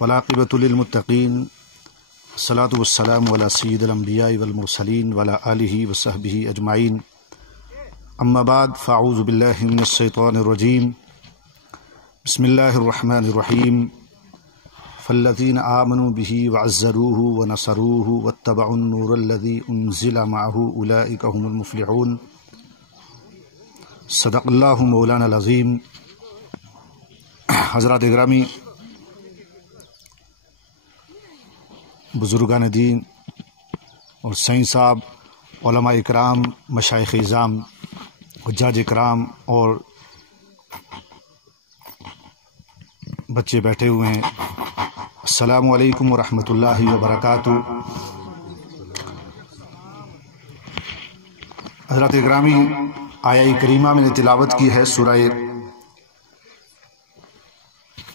والعاقبۃ للمتقین الصلاۃ والسلام علی سید الانبیاء والمرسلین وعلی آلہ وصحبہ اجمعین اما بعد فاعوذ باللہ من الشیطان الرجیم بسم اللہ الرحمن الرحیم فالذین آمنوا بہ وعزروہ ونصروہ واتبعوا النور الذی انزل معہ اولئک هم المفلحون۔ صدق اللہ مولانا العظیم۔ حضرات گرامی، بزرگان دین اور سائیں صاحب، علماء اکرام، مشائخ اعظام، حجاج اکرام اور بچے بیٹھے ہوئے ہیں، السلام علیکم ورحمۃ اللہ وبرکاتہ۔ حضرات اکرامی، آیہ کریمہ میں نے تلاوت کی ہے سورہ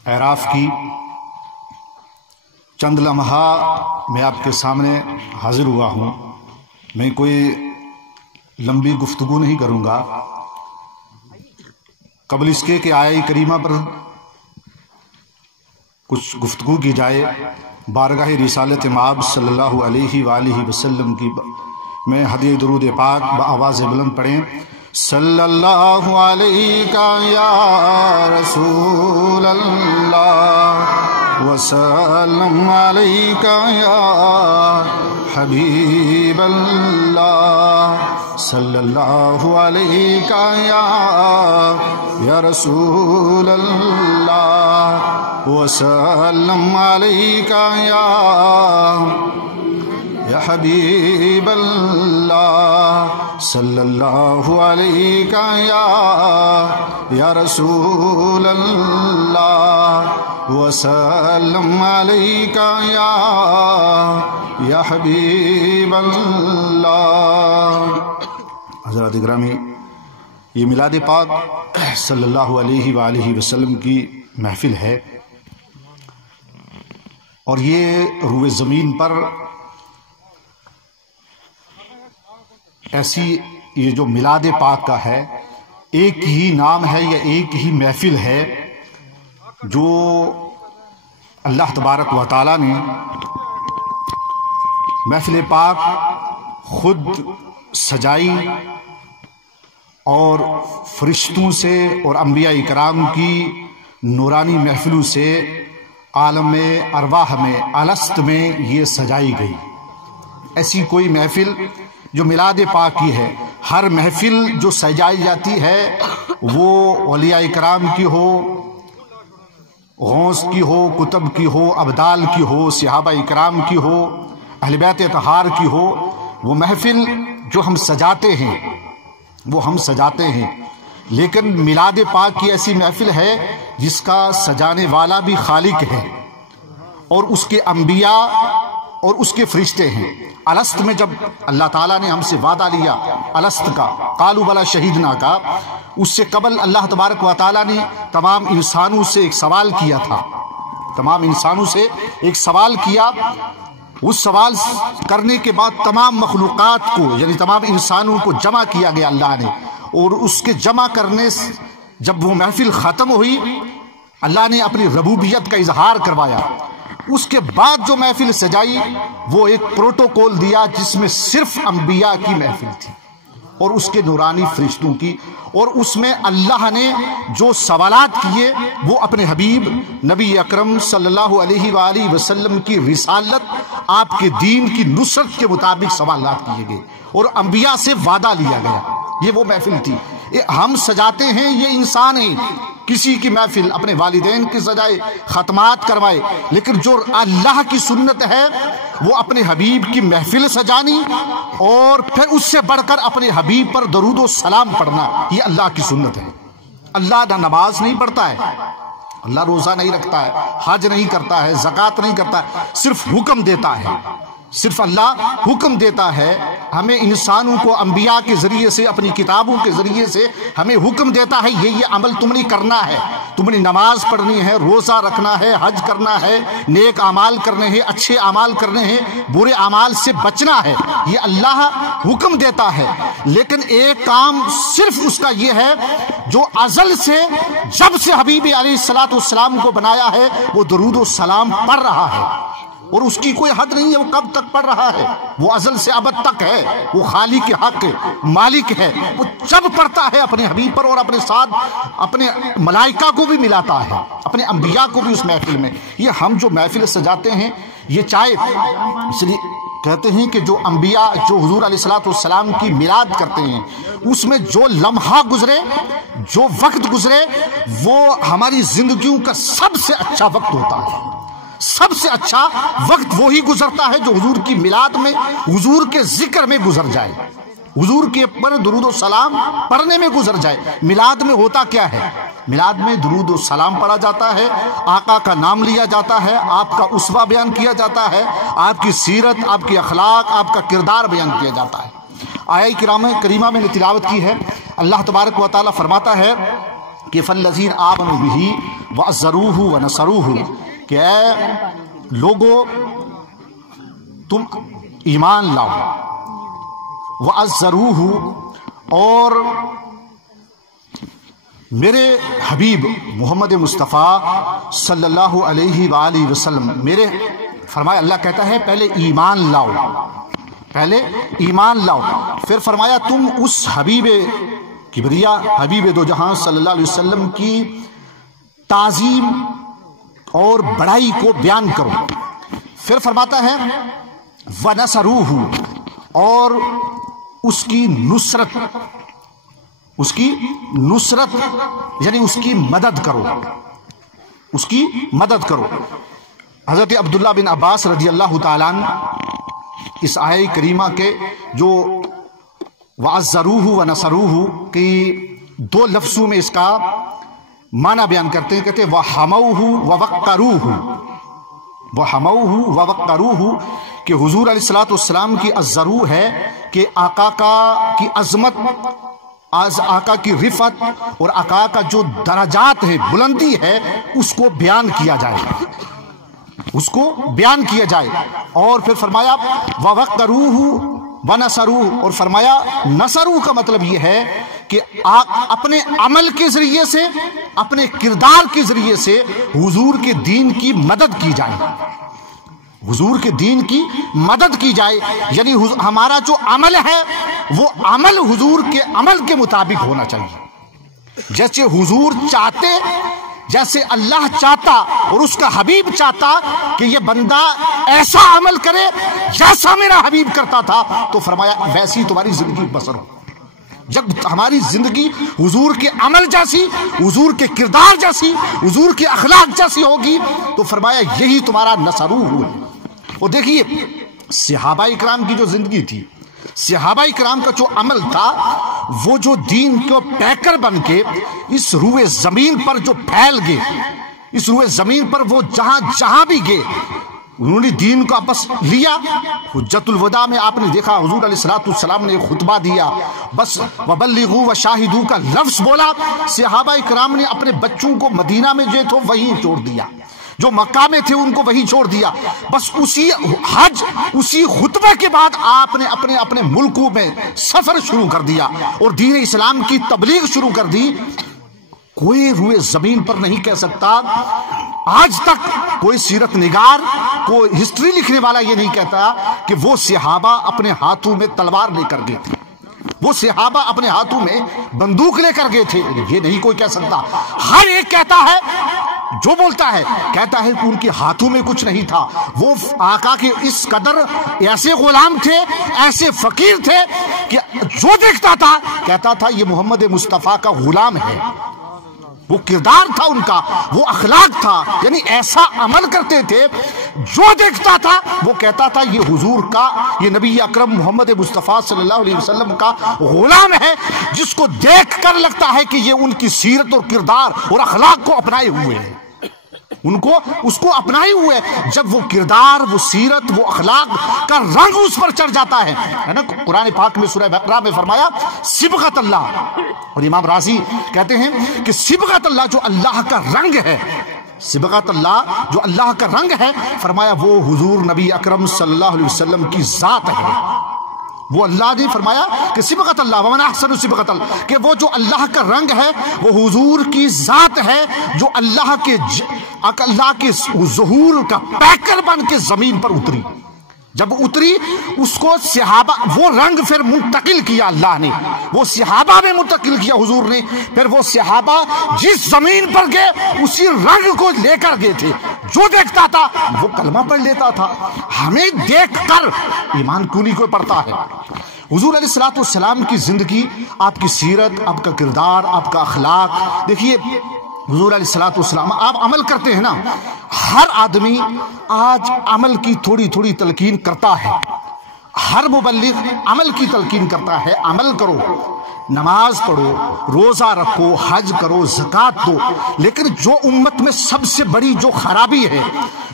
اعراف کی۔ چند لمحہ میں آپ کے سامنے حاضر ہوا ہوں۔ میں کوئی لمبی گفتگو نہیں کروں گا، قبل اس کے کہ آیہ کریمہ پر کچھ گفتگو کی جائے، بارگاہ رسالت مآب صلی اللہ علیہ وآلہ وسلم کی میں ہدیہ درود پاک بآواز بلند پڑھیں۔ صلی اللہ علیہ یا رسول اللہ وسلم علیک یا حبیب اللہ، صلی اللہ علیک یا رسول اللہ وسلم علیک یا حبیب اللہ، صلی اللہ علیک یا رسول اللہ وسلم علیک یا حبیب اللہ۔ حضرات گرامی، یہ میلاد پاک صلی اللہ علیہ وآلہ وسلم کی محفل ہے، اور یہ روئے زمین پر ایسی یہ جو میلاد پاک کا ہے، ایک ہی نام ہے یا ایک ہی محفل ہے جو اللہ تبارک و تعالی نے محفل پاک خود سجائی اور فرشتوں سے اور انبیاء کرام کی نورانی محفلوں سے عالم ارواح میں الست میں یہ سجائی گئی۔ ایسی کوئی محفل جو میلاد پاک کی ہے، ہر محفل جو سجائی جاتی ہے وہ اولیاء کرام کی ہو، غوث کی ہو، کتب کی ہو، ابدال کی ہو، صحابہ کرام کی ہو، اہل بیت اطہار کی ہو، وہ محفل جو ہم سجاتے ہیں لیکن میلاد پاک کی ایسی محفل ہے جس کا سجانے والا بھی خالق ہے، اور اس کے انبیاء اور اس کے فرشتے ہیں۔ الست میں جب اللہ تعالیٰ نے ہم سے وعدہ لیا الست کا، قالوا بلا شہیدنا کا، اس سے قبل اللہ تبارک و تعالیٰ نے تمام انسانوں سے ایک سوال کیا تھا، اس سوال کرنے کے بعد تمام مخلوقات کو یعنی تمام انسانوں کو جمع کیا گیا اللہ نے، اور اس کے جمع کرنے سے جب وہ محفل ختم ہوئی، اللہ نے اپنی ربوبیت کا اظہار کروایا۔ اس کے بعد جو محفل سجائی وہ ایک پروٹوکول دیا جس میں صرف انبیاء کی محفل تھی اور اس کے نورانی فرشتوں کی، اور اس میں اللہ نے جو سوالات کیے وہ اپنے حبیب نبی اکرم صلی اللہ علیہ وآلہ وسلم کی رسالت، آپ کے دین کی نصرت کے مطابق سوالات کیے گئے اور انبیاء سے وعدہ لیا گیا۔ یہ وہ محفل تھی۔ ہم سجاتے ہیں، یہ انسان ہیں، کسی کی محفل اپنے والدین کی سجائے، ختمات کروائے، لیکن جو اللہ کی سنت ہے وہ اپنے حبیب کی محفل سجانی اور پھر اس سے بڑھ کر اپنے حبیب پر درود و سلام پڑھنا، یہ اللہ کی سنت ہے۔ اللہ نہ نماز نہیں پڑھتا ہے، اللہ روزہ نہیں رکھتا ہے، حج نہیں کرتا ہے، زکوٰۃ نہیں کرتا ہے، صرف حکم دیتا ہے صرف اللہ حکم دیتا ہے ہمیں، انسانوں کو انبیاء کے ذریعے سے، اپنی کتابوں کے ذریعے سے ہمیں حکم دیتا ہے یہ عمل تم نے کرنا ہے، تم نے نماز پڑھنی ہے، روزہ رکھنا ہے، حج کرنا ہے، نیک اعمال کرنے ہیں، اچھے اعمال کرنے ہیں، برے اعمال سے بچنا ہے، یہ اللہ حکم دیتا ہے۔ لیکن ایک کام صرف اس کا یہ ہے جو ازل سے، جب سے حبیب علیہ السلام کو بنایا ہے، وہ درود و سلام پڑھ رہا ہے، اور اس کی کوئی حد نہیں ہے وہ کب تک پڑھ رہا ہے، وہ ازل سے ابد تک ہے، وہ خالق حق مالک ہے، وہ جب پڑھتا ہے اپنے حبیب پر، اور اپنے ساتھ اپنے ملائکہ کو بھی ملاتا ہے، اپنے انبیاء کو بھی اس محفل میں۔ یہ ہم جو محفل سجاتے ہیں، یہ چاہے اس لیے کہتے ہیں کہ جو انبیاء جو حضور علیہ السلام کی میلاد کرتے ہیں، اس میں جو لمحہ گزرے، جو وقت گزرے، وہ ہماری زندگیوں کا سب سے اچھا وقت ہوتا ہے۔ سب سے اچھا وقت وہی گزرتا ہے جو حضور کی میلاد میں، حضور کے ذکر میں گزر جائے، حضور کے پر درود و سلام پڑھنے میں گزر جائے۔ میلاد میں ہوتا کیا ہے؟ میلاد میں درود و سلام پڑھا جاتا ہے، آقا کا نام لیا جاتا ہے، آپ کا اسوہ بیان کیا جاتا ہے، آپ کی سیرت، آپ کی اخلاق، آپ کا کردار بیان کیا جاتا ہے۔ آیہ کریمہ میں نے تلاوت کی ہے، اللہ تبارک و تعالیٰ فرماتا ہے کہ فَالَّذِينَ آمَنُوا بِهِ وَعَزَّرُوهُ وَنَصَرُوهُ، کہ اے لوگو تم ایمان لاؤ، وَعَزَّرُوهُ، اور میرے حبیب محمد مصطفیٰ صلی اللہ علیہ وآلہ وسلم، میرے فرمایا، اللہ کہتا ہے پہلے ایمان لاؤ، پہلے ایمان لاؤ، پھر فرمایا تم اس حبیب کبریا، حبیب دو جہاں صلی اللہ علیہ وسلم کی تعظیم اور بڑائی کو بیان کرو۔ پھر فرماتا ہے وَنَصَرُوهُ، اور اس کی نصرت، اس کی نصرت یعنی اس کی مدد کرو، اس کی مدد کرو۔ حضرت عبداللہ بن عباس رضی اللہ تعالیٰ عنہ اس آیہ کریمہ کے جو وَعَزَّرُوهُ وَنَصَرُوهُ کی دو لفظوں میں اس کا معنی بیان کرتے ہیں، کہتے ہیں وَحَمَوْهُ وَوَقَّرُوهُ، وَحَمَوْهُ وَوَقَّرُوهُ، کہ حضور علیہ السلام کی الزرو ہے کہ آقا کی عظمت، آقا کی رفعت اور آقا کا جو درجات ہے، بلندی ہے، اس کو بیان کیا جائے، اس کو بیان کیا جائے۔ اور پھر فرمایا وَوَقَّرُوهُ وَنَصَرُوهُ، اور فرمایا نصرو کا مطلب یہ ہے کہ اپنے عمل کے ذریعے سے، اپنے کردار کے ذریعے سے حضور کے دین کی مدد کی جائے، حضور کے دین کی مدد کی جائے، یعنی ہمارا جو عمل ہے وہ عمل حضور کے عمل کے مطابق ہونا چاہیے، جیسے حضور چاہتے، جیسے اللہ چاہتا اور اس کا حبیب چاہتا کہ یہ بندہ ایسا عمل کرے جیسا میرا حبیب کرتا تھا، تو فرمایا ویسی تمہاری زندگی بسر ہو۔ جب ہماری زندگی حضور کے عمل جیسی، حضور کے کردار جیسی، حضور کے اخلاق جیسی ہوگی، تو فرمایا یہی تمہارا نصرو ہے۔ اور دیکھیے صحابہ اکرام کی جو زندگی تھی، صحابہ اکرام کا جو عمل تھا، وہ جو دین کو پیکر بن کے اس روئے زمین پر جو پھیل گئے، اس روئے زمین پر وہ جہاں جہاں بھی گئے، انہوں نے دین کو بس لیا۔ حجت الوداع میں آپ نے دیکھا حضور علیہ السلام نے خطبہ دیا، بس وَبَلِّغُوا وَشَاهِدُوا کا لفظ بولا، صحابہ اکرام نے اپنے بچوں کو مدینہ میں جو تھے وہیں چھوڑ دیا، جو مکہ میں تھے ان کو وہیں چھوڑ دیا، بس اسی حج، اسی خطبے کے بعد آپ نے اپنے ملکوں میں سفر شروع کر دیا اور دین اسلام کی تبلیغ شروع کر دی۔ کوئی روئے زمین پر نہیں کہہ سکتا، آج تک کوئی سیرت نگار، کوئی ہسٹری لکھنے والا یہ نہیں کہتا کہ وہ صحابہ اپنے ہاتھوں میں تلوار لے کر گئے تھے، وہ صحابہ اپنے ہاتھوں میں بندوق لے کر گئے تھے، یہ نہیں کوئی کہہ سکتا۔ ہر ایک کہتا ہے، جو بولتا ہے کہتا ہے کہ ان کے ہاتھوں میں کچھ نہیں تھا، وہ آقا کے اس قدر ایسے غلام تھے، ایسے فقیر تھے کہ جو دیکھتا تھا کہتا تھا یہ محمد مصطفیٰ کا غلام ہے۔ وہ کردار تھا ان کا، وہ اخلاق تھا، یعنی ایسا عمل کرتے تھے، جو دیکھتا تھا وہ کہتا تھا یہ حضور کا، یہ نبی اکرم محمد مصطفیٰ صلی اللہ علیہ وسلم کا غلام ہے، جس کو دیکھ کر لگتا ہے کہ یہ ان کی سیرت اور کردار اور اخلاق کو اپنائے ہوئے ہیں۔ ان کو اس کو اپنائے ہوئے جب وہ کردار، وہ سیرت، وہ اخلاق کا رنگ اس پر چڑھ جاتا ہے نا۔ قرآن پاک میں سورہ بقرہ میں فرمایا صبغت اللہ، اور امام رازی کہتے ہیں کہ صبغت اللہ جو اللہ کا رنگ ہے، صبغت اللہ جو اللہ کا رنگ ہے، فرمایا وہ حضور نبی اکرم صلی اللہ علیہ وسلم کی ذات ہے۔ وہ اللہ نے فرمایا کہ صبغت اللہ ومن احسن صبغت اللہ، کہ وہ جو اللہ کا رنگ ہے وہ حضور کی ذات ہے، جو اللہ کے ظہور کا پیکر بن کے زمین پر اتری۔ جب اتری اس کو صحابہ، وہ رنگ پھر منتقل کیا اللہ نے، وہ صحابہ میں منتقل کیا حضور نے، پھر وہ صحابہ جس زمین پر گئے اسی رنگ کو لے کر گئے تھے، جو دیکھتا تھا وہ کلمہ پڑھ لیتا تھا۔ ہمیں دیکھ کر ایمان کیوں نہیں کوئی پڑھتا ہے؟ حضور علیہ الصلوۃ والسلام کی زندگی، آپ کی سیرت، آپ کا کردار، آپ کا اخلاق دیکھیے۔ حضور علیہ الصلوۃ والسلام، آپ عمل کرتے ہیں نا، ہر آدمی آج عمل کی تھوڑی تھوڑی تلقین کرتا ہے، ہر مبلغ عمل کی تلقین کرتا ہے، عمل کرو، نماز پڑھو، روزہ رکھو، حج کرو، زکوٰۃ دو، لیکن جو امت میں سب سے بڑی جو خرابی ہے،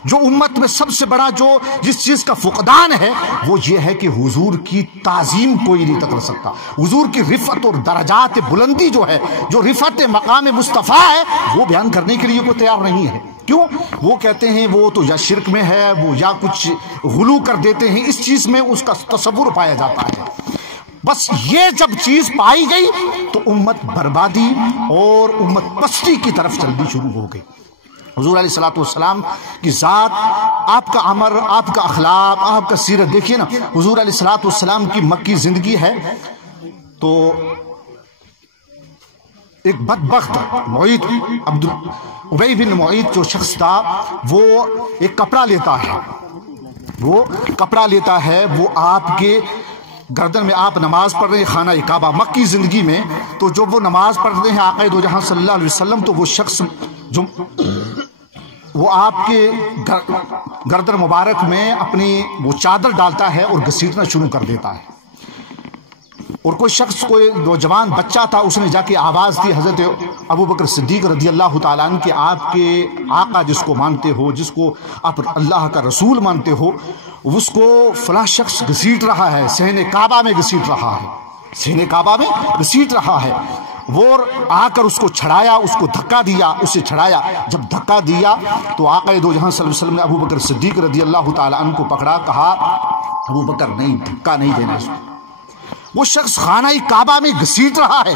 جو امت میں سب سے بڑا جو جس چیز کا فقدان ہے، وہ یہ ہے کہ حضور کی تعظیم کوئی نہیں کر سکتا۔ حضور کی رفعت اور درجات بلندی جو ہے، جو رفعت مقام مصطفیٰ ہے، وہ بیان کرنے کے لیے کوئی تیار نہیں ہے۔ کیوں؟ وہ کہتے ہیں وہ تو یا شرک میں ہے، وہ یا کچھ غلو کر دیتے ہیں، اس چیز میں اس کا تصور پایا جاتا ہے۔ بس یہ جب چیز پائی گئی تو امت بربادی اور امت پستی کی طرف چلنی شروع ہو گئی۔ حضور علیہ الصلوۃ والسلام کی ذات، آپ کا عمر، آپ کا اخلاق، آپ کا سیرت دیکھیے نا۔ حضور علیہ الصلوۃ والسلام کی مکی زندگی ہے تو ایک بدبخت معیط، ابی بن معیط جو شخص تھا، وہ ایک کپڑا لیتا ہے، وہ کپڑا لیتا ہے، وہ آپ کے گردن میں، آپ نماز پڑھ رہے ہیں خانہ کعبہ مکی زندگی میں، تو جب وہ نماز پڑھ رہے ہیں آقا دو جہاں صلی اللہ علیہ وسلم، تو وہ شخص جو وہ آپ کے گردن مبارک میں اپنی وہ چادر ڈالتا ہے اور گھسیٹنا شروع کر دیتا ہے۔ اور کوئی شخص، کوئی نوجوان بچہ تھا، اس نے جا کے آواز دی، حضرت ابوبکر صدیق رضی اللہ تعالیٰ عنہ، کہ آپ کے آقا جس کو مانتے ہو، جس کو آپ اللہ کا رسول مانتے ہو، اس کو فلاں شخص گھسیٹ رہا ہے، صحن کعبہ میں گھسیٹ رہا ہے، صحن کعبہ میں گھسیٹ رہا ہے۔ وہ آ کر اس کو چھڑایا، اس کو دھکا دیا، اسے چھڑایا۔ جب دھکا دیا تو آقا دو جہاں صلی اللہ علیہ وسلم نے ابوبکر صدیق رضی اللہ تعالیٰ عنہ کو پکڑا، کہا ابوبکر نہیں، دھکا نہیں دینا اس کو۔ وہ شخص خانہ کعبہ میں گھسیٹ رہا ہے،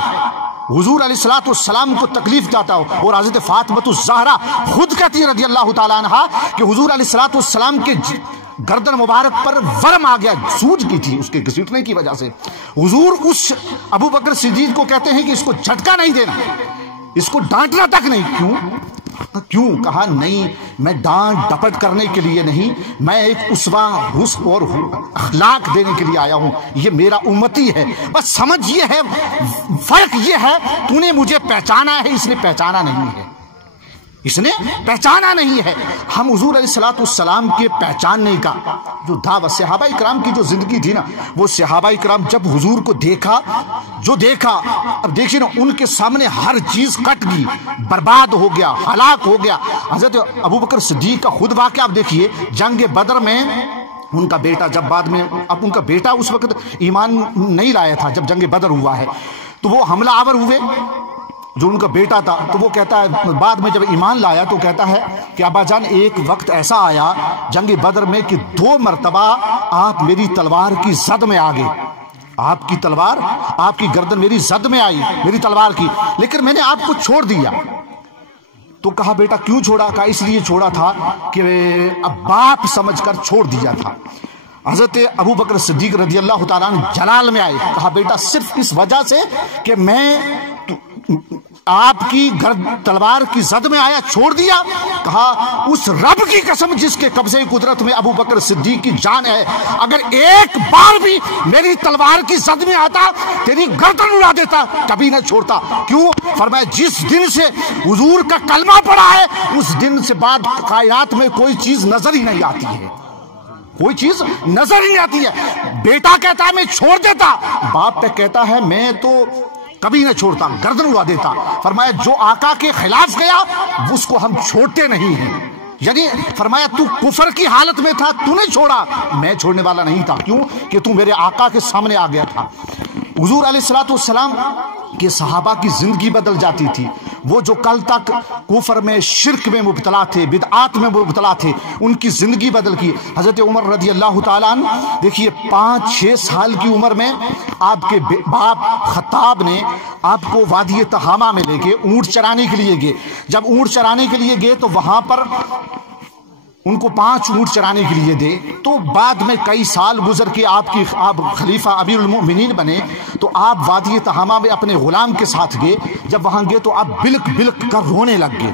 حضور علیہ الصلوۃ والسلام کو تکلیف دیتا ہو، اور حضرت فاطمہ الزہرا خود کہتی رضی اللہ تعالیٰ عنہا کہ حضور علیہ الصلوۃ والسلام کے گردن مبارک پر ورم آ گیا، سوج کی تھی اس کے گھسیٹنے کی وجہ سے۔ حضور اس ابوبکر صدیق کو کہتے ہیں کہ اس کو جھٹکا نہیں دینا، اس کو ڈانٹنا تک نہیں۔ کیوں؟ کہا نہیں، میں ڈانٹ ڈپٹ کرنے کے لیے نہیں، میں ایک اسوہ حسن اور اخلاق دینے کے لیے آیا ہوں، یہ میرا امتی ہے، بس سمجھ یہ ہے، فرق یہ ہے، تو نے مجھے پہچانا ہے، اس نے پہچانا نہیں ہے، اس نے پہچانا نہیں ہے۔ ہم حضور علیہ الصلوۃ والسلام کے پہچاننے کا جو دعوت، صحابہ اکرام کی جو زندگی تھی نا، وہ صحابہ اکرام جب حضور کو دیکھا، جو دیکھا، اب دیکھیے نا، ان کے سامنے ہر چیز کٹ گئی، برباد ہو گیا، ہلاک ہو گیا۔ حضرت ابوبکر صدیق کا خود واقعہ آپ دیکھیے، جنگ بدر میں ان کا بیٹا، جب بعد میں، اب ان کا بیٹا اس وقت ایمان نہیں لایا تھا جب جنگ بدر ہوا ہے، تو وہ حملہ آور ہوئے، جو ان کا بیٹا تھا، تو وہ کہتا ہے بعد میں جب ایمان لایا تو کہتا ہے کہ ابا جان ایک وقت ایسا آیا جنگ بدر میں کہ 2 مرتبہ آپ میری تلوار کی زد میں آ گئے، آپ کی تلوار، آپ کی گردن میری زد میں آئی، میری تلوار کی، لیکن میں نے آپ کو چھوڑ دیا۔ تو کہا بیٹا کیوں چھوڑا؟ کہا اس لیے چھوڑا تھا کہ اب باپ سمجھ کر چھوڑ دیا تھا۔ حضرت ابوبکر صدیق رضی اللہ تعالیٰ عنہ جلال میں آئے، کہا بیٹا صرف اس وجہ سے کہ میں آپ کی تلوار کی زد میں آیا، چھوڑ دیا؟ کہا اس رب کی قسم جس کے قبضے قدرت میں ابوبکر صدیق کی جان ہے، اگر ایک بار بھی میری تلوار کی زد میں آتا تیری گردن اڑا دیتا، کبھی نہ چھوڑتا۔ کیوں؟ فرمایا جس دن سے حضور کا کلمہ پڑا ہے اس دن سے بعد کائنات میں کوئی چیز نظر ہی نہیں آتی ہے، کوئی چیز نظر ہی نہیں آتی ہے۔ بیٹا کہتا ہے میں چھوڑ دیتا، باپ پہ کہتا ہے میں تو کبھی نہ چھوڑتا، گردن اڑا دیتا۔ فرمایا جو آقا کے خلاف گیا اس کو ہم چھوڑتے نہیں ہیں، یعنی فرمایا تو کفر کی حالت میں تھا، تو نے چھوڑا، میں چھوڑنے والا نہیں تھا، کیوں کہ تو میرے آقا کے سامنے آ گیا تھا۔ حضور علیہ الصلوۃ والسلام کے صحابہ کی زندگی بدل جاتی تھی، وہ جو کل تک کفر میں، شرک میں مبتلا تھے، بدعات میں مبتلا تھے، ان کی زندگی بدل گئی۔ حضرت عمر رضی اللہ تعالیٰ عنہ دیکھیے 5-6 سال کی عمر میں آپ کے باپ خطاب نے آپ کو وادی تہامہ میں لے کے اونٹ چرانے کے لیے گئے۔ جب اونٹ چرانے کے لیے گئے تو وہاں پر ان کو 5 اونٹ چرانے کے لیے دے، تو بعد میں کئی سال گزر کے آپ خلیفہ امیر المؤمنین بنے، تو آپ وادی تہامہ میں اپنے غلام کے ساتھ گئے۔ جب وہاں گئے تو آپ بلک بلک کر رونے لگ گئے۔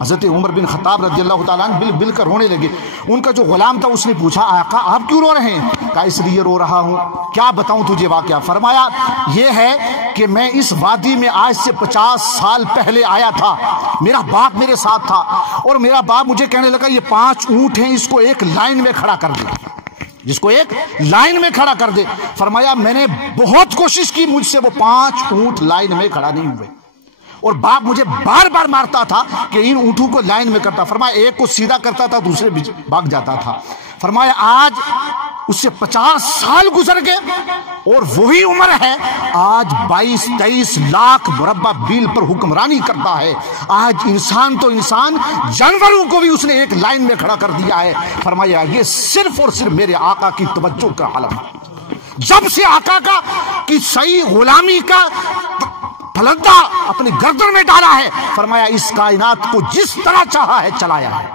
حضرت عمر بن خطاب رضی اللہ تعالیٰ عنہ بلک بلک کر رونے لگے۔ ان کا جو غلام تھا اس نے پوچھا آقا آپ کیوں رو رہے ہیں؟ کہا اس لیے رو رہا ہوں، کیا بتاؤں تجھے واقعہ؟ فرمایا یہ ہے کہ میں اس وادی میں آج سے 50 سال پہلے آیا تھا، میرا باپ میرے ساتھ تھا، اور میرا باپ مجھے کہنے لگا یہ 5 اونٹ ہیں، اس کو ایک لائن میں کھڑا کر دے، جس کو ایک لائن میں کھڑا کر دے۔ فرمایا میں نے بہت کوشش کی، مجھ سے وہ 5 اونٹ لائن میں کھڑا نہیں ہوئے، اور باپ مجھے بار بار مارتا تھا کہ ان اونٹوں کو لائن میں کرتا۔ فرمایا ایک کو سیدھا کرتا تھا، دوسرے بھاگ جاتا تھا۔ فرمایا آج اس سے 50 سال گزر گئے اور وہی عمر ہے، آج 22-23 لاکھ مربع میل پر حکمرانی کرتا ہے۔ آج انسان تو انسان، جانوروں کو بھی اس نے ایک لائن میں کھڑا کر دیا ہے۔ فرمایا یہ صرف اور صرف میرے آقا کی توجہ کا عالم ہے۔ جب سے آقا کی صحیح غلامی کا پھلندا اپنے گردن میں ڈالا ہے، فرمایا اس کائنات کو جس طرح چاہا ہے چلایا ہے،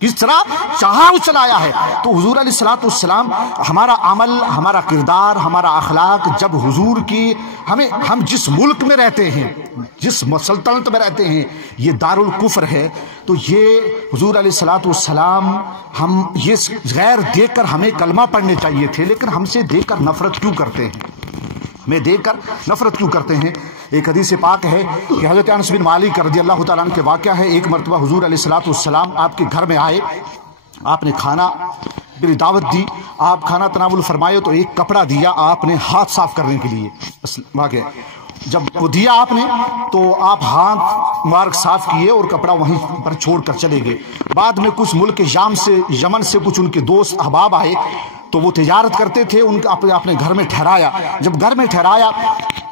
کس طرح چاہا وہ چلایا ہے۔ تو حضور علیہ الصلوۃ والسلام، ہمارا عمل، ہمارا کردار، ہمارا اخلاق، جب حضور کی ہم جس ملک میں رہتے ہیں، جس سلطنت میں رہتے ہیں، یہ دارالکفر ہے، تو یہ حضور علیہ الصلوۃ والسلام ہم یہ غیر دیکھ کر ہمیں کلمہ پڑھنے چاہیے تھے، لیکن ہم سے دیکھ کر نفرت کیوں کرتے ہیں؟ میں دیکھ کر نفرت کیوں کرتے ہیں؟ ایک حدیث پاک ہے کہ حضرت انس بن مالک رضی اللہ تعالیٰ عنہ کے واقعہ ہے، ایک مرتبہ حضور علیہ الصلوۃ والسلام آپ کے گھر میں آئے، آپ نے کھانا میری دعوت دی، آپ کھانا تناول فرمائے تو ایک کپڑا دیا آپ نے ہاتھ صاف کرنے کے لیے۔ واقعہ جب وہ دیا آپ نے تو آپ ہاتھ مبارک صاف کیے اور کپڑا وہیں پر چھوڑ کر چلے گئے۔ بعد میں کچھ ملک یمن سے کچھ ان کے دوست احباب آئے، تو وہ تجارت کرتے تھے، ان کا اپنے گھر میں ٹھہرایا۔ جب گھر میں ٹھہرایا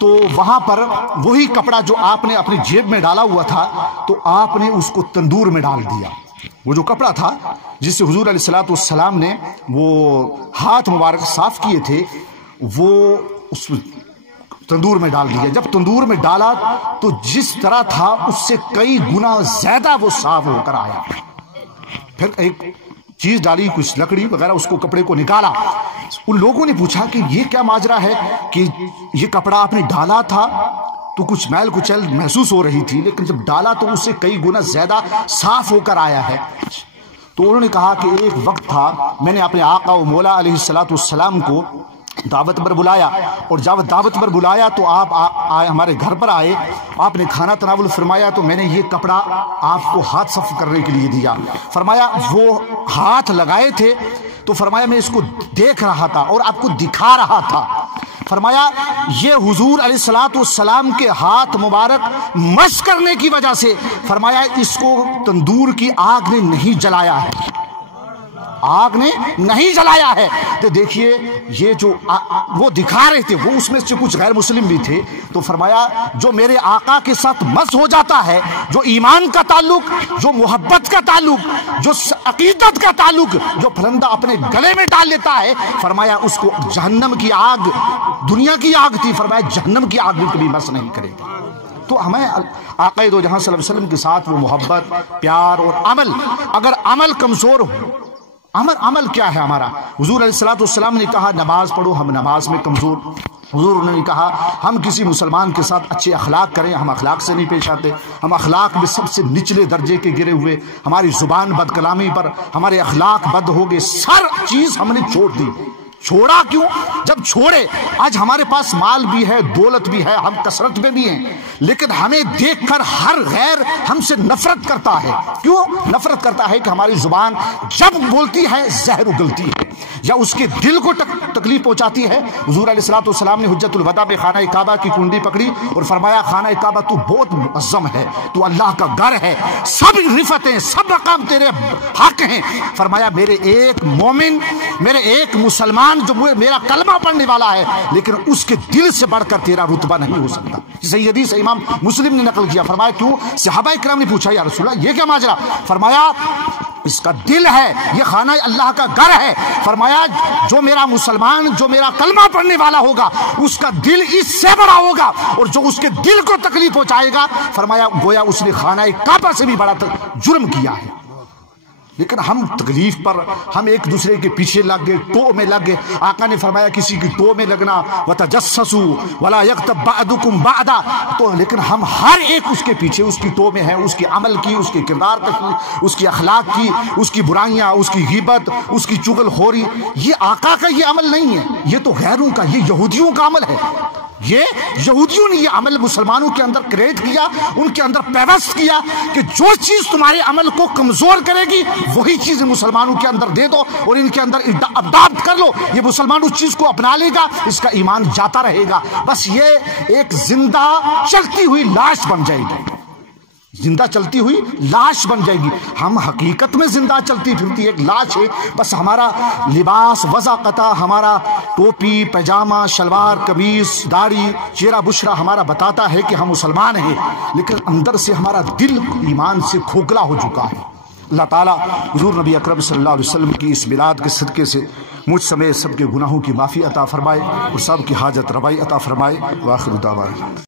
تو وہاں پر وہی کپڑا جو آپ نے اپنی جیب میں ڈالا ہوا تھا، تو آپ نے اس کو تندور میں ڈال دیا۔ وہ جو کپڑا تھا جس سے حضور علیہ الصلوۃ والسلام نے وہ ہاتھ مبارک صاف کیے تھے، وہ اس تندور میں ڈال دیا۔ جب تندور میں ڈالا تو جس طرح تھا اس سے کئی گنا زیادہ وہ صاف ہو کر آیا۔ پھر ایک چیز ڈالی، کچھ لکڑی وغیرہ، اس کو کپڑے کو نکالا۔ ان لوگوں نے پوچھا کہ یہ کیا ماجرا ہے کہ یہ کپڑا آپ نے ڈالا تھا تو کچھ میل کچیل محسوس ہو رہی تھی، لیکن جب ڈالا تو اس سے کئی گنا زیادہ صاف ہو کر آیا ہے۔ تو انہوں نے کہا کہ ایک وقت تھا میں نے اپنے آقا و مولا علیہ الصلوۃ والسلام کو دعوت پر بلایا، اور جب دعوت پر بلایا تو آپ ہمارے گھر پر آئے، آپ نے کھانا تناول فرمایا تو میں نے یہ کپڑا آپ کو ہاتھ صاف کرنے کے لیے دیا۔ فرمایا وہ ہاتھ لگائے تھے تو فرمایا میں اس کو دیکھ رہا تھا اور آپ کو دکھا رہا تھا۔ فرمایا یہ حضور علیہ الصلوۃ والسلام کے ہاتھ مبارک مس کرنے کی وجہ سے، فرمایا اس کو تندور کی آگ نے نہیں جلایا ہے، آگ نے نہیں جلایا ہے۔ تو دیکھیے یہ جو وہ دکھا رہے تھے، وہ اس میں سے کچھ غیر مسلم بھی تھے، تو فرمایا جو میرے آقا کے ساتھ مس ہو جاتا ہے، جو ایمان کا تعلق، جو محبت کا تعلق، جو عقیدت کا تعلق، جو پھلندہ اپنے گلے میں ڈال لیتا ہے، فرمایا اس کو جہنم کی آگ، دنیا کی آگ تھی، فرمایا جہنم کی آگ بھی کبھی مس نہیں کرے گا۔ تو ہمیں آقا دو جہاں صلی اللہ علیہ وسلم کے ساتھ وہ محبت، پیار اور عمل، اگر عمل کمزور ہو، عمل کیا ہے ہمارا؟ حضور علیہ الصلوۃ والسلام نے کہا نماز پڑھو، ہم نماز میں کمزور۔ حضور نے کہا ہم کسی مسلمان کے ساتھ اچھے اخلاق کریں، ہم اخلاق سے نہیں پیش آتے، ہم اخلاق میں سب سے نچلے درجے کے گرے ہوئے، ہماری زبان بد کلامی پر، ہمارے اخلاق بد ہو گئے، سر چیز ہم نے چھوڑ دی۔ چھوڑا کیوں؟ جب چھوڑے، آج ہمارے پاس مال بھی ہے، دولت بھی ہے، ہم کثرت میں بھی ہیں، لیکن ہمیں دیکھ کر ہر غیر ہم سے نفرت کرتا ہے۔ کیوں نفرت کرتا ہے؟ کہ ہماری زبان جب بولتی ہے زہر اگلتی ہے، یا اس کے دل کو تکلیف پہنچاتی ہے. حضور علیہ الصلوۃ والسلام نے حجۃ الوداع میں خانہ کعبہ کی کنڈی پکڑی اور فرمایا خانہ کعبہ تو بہت معظم ہے، تو اللہ کا گھر ہے، سب رفتیں سب مقام تیرے حق ہیں. فرمایا میرے ایک مومن، میرے ایک مسلمان جو میرا کلمہ پڑھنے والا ہے، لیکن اس کے دل سے بڑھ کر تیرا رتبہ نہیں ہو سکتا. صحیح حدیث امام مسلم نے نقل کیا. فرمایا کیوں؟ صحابہ کرام نے پوچھا یا رسول اللہ یہ کیا ماجرا؟ فرمایا اس کا دل ہے، یہ خانہ اللہ کا گھر ہے. فرمایا جو میرا مسلمان، جو میرا کلمہ پڑھنے والا ہوگا، اس کا دل اس سے بڑا ہوگا، اور جو اس کے دل کو تکلیف پہنچائے گا فرمایا گویا اس نے خانہ کعبہ سے بھی بڑا جرم کیا ہے. لیکن ہم تکلیف پر ہم ایک دوسرے کے پیچھے لگ گئے، ٹو میں لگ گئے. آقا نے فرمایا کسی کی ٹو میں لگنا وَتَجَسَّسُوا وَلَا يَغْتَبْ بَعْضُكُمْ بَعْضًا، تو لیکن ہم ہر ایک اس کے پیچھے اس کی ٹو میں ہے، اس کے عمل کی، اس کے کردار کی، اس کی اخلاق کی، اس کی برائیاں، اس کی غیبت، اس کی چغل خوری. یہ آقا کا یہ عمل نہیں ہے، یہ تو غیروں کا، یہ یہودیوں کا عمل ہے. یہ یہودیوں نے یہ عمل مسلمانوں کے اندر کریٹ کیا، ان کے اندر پیوست کیا کہ جو چیز تمہارے عمل کو کمزور کرے گی وہی چیز مسلمانوں کے اندر دے دو اور ان کے اندر اڈاپٹ کر لو. یہ مسلمان اس چیز کو اپنا لے گا، اس کا ایمان جاتا رہے گا. بس یہ ایک زندہ چلتی ہوئی لاش بن جائے گی، زندہ چلتی ہوئی لاش بن جائے گی. ہم حقیقت میں زندہ چلتی پھرتی ایک لاش ہے. بس ہمارا لباس وضاقتہ، ہمارا ٹوپی پیجامہ شلوار قمیص داڑھی چہرہ بشرا ہمارا بتاتا ہے کہ ہم مسلمان ہیں، لیکن اندر سے ہمارا دل ایمان سے کھوکھلا ہو چکا ہے. اللہ تعالیٰ حضور نبی اکرم صلی اللہ علیہ وسلم کی اس میلاد کے صدقے سے مجھ سمیت سب کے گناہوں کی معافی عطا فرمائے اور سب کی حاجت روائی عطا فرمائے. وآخر دعوانا